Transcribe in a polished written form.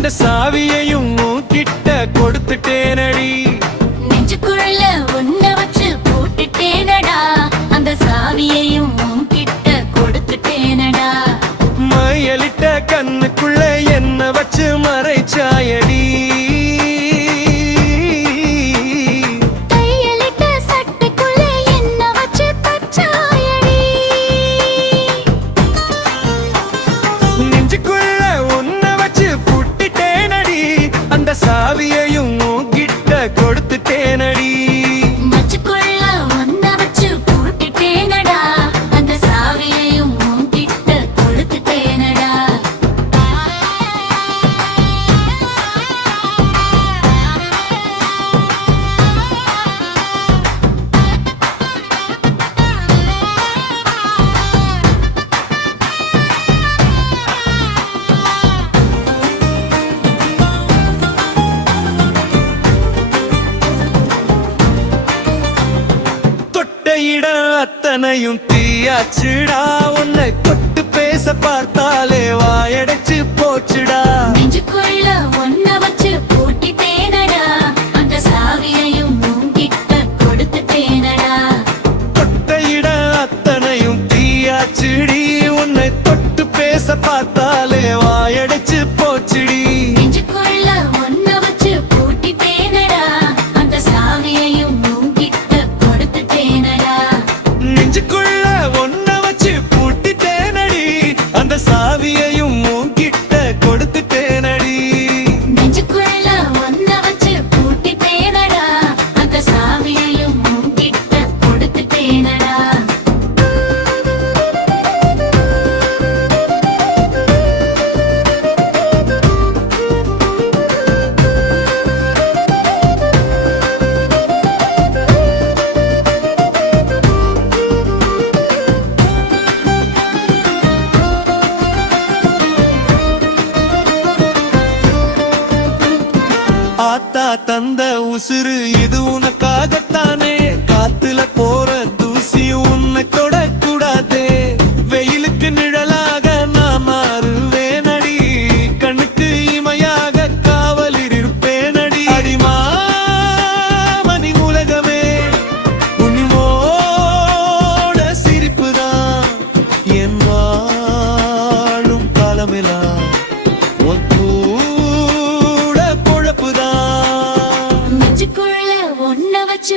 அந்த சாவியையும் கிட்ட கொடுத்துட்டேனடி. நெஞ்சுக்குள்ள உன்னை வச்சு போட்டுட்டேனடா, அந்த சாவியையும் கிட்ட கொடுத்துட்டேனடா. மையலிட்ட கண்ணுக்குள்ள என்ன வச்சு மறைச்சாயடி. கையலிட்ட சட்டைக்குள்ள என்ன வச்சு தச்சாயடி. நெஞ்சுக்குள்ள உன்னை வச்சு பூட்டிட்டேனடி, அந்த சாவியையும் கிட்ட கொடுத்துட்டேனடி. நெஞ்சுக்குள்ள உன்னை வச்சு போட்டுட்டேனடா, அந்த சாவியையும் கிட்ட கொடுத்துட்டேனடா. தொட்ட இடம் அத்தனையும் தீயாச்சுடா, உன்னை தொட்டு பேச பார்த்தாலே வாயடைச்சு போச்சுடா. நெஞ்சுக்குள்ள உன்னை வச்சு போட்டுட்டேனடா, அந்த சாவியையும் கிட்ட கொடுத்துட்டேனடா. தொட்ட இடம் அத்தனையும் தீயாச்சுடி, உன்னை தொட்டு பேச பார்த்தாலே வாயடைச்சு போச்சுடி. நெஞ்சுக்குள்ள உன்னை வச்சு போட்டுட்டேனடா, அந்த சாவியையும் கிட்ட கொடுத்துட்டேனடா. நெஞ்சுக்குள்ள ஒன்ன வச்சு பூட்டிட்டேனடி, அந்த சாவியையும் கிட்ட கொடுத்துட்டேனடி. நெஞ்சுக்குள்ள உன்னை வச்சு போட்டுட்டேனடா, அந்த சாவியையும் கிட்ட கொடுத்துட்டேனடா. ஆத்தா தந்த உசுறு இது உனக்காகத்தானே, காத்துல போற தூசி உன்னை தொடக்கூடாதே. வெயிலுக்கு நிழலாக நான் மாறுவேனடி, கண்ணுக்கு இமையாக காவலில் இருப்பேனடி. அடிமாமணி உலகமே உன்னிமோட சிரிப்புதான், என் வாழும் காலமெல்லாம் உன் கூட பொழப்புதான். நெஞ்சுக்குள்ள உன்னை வச்சு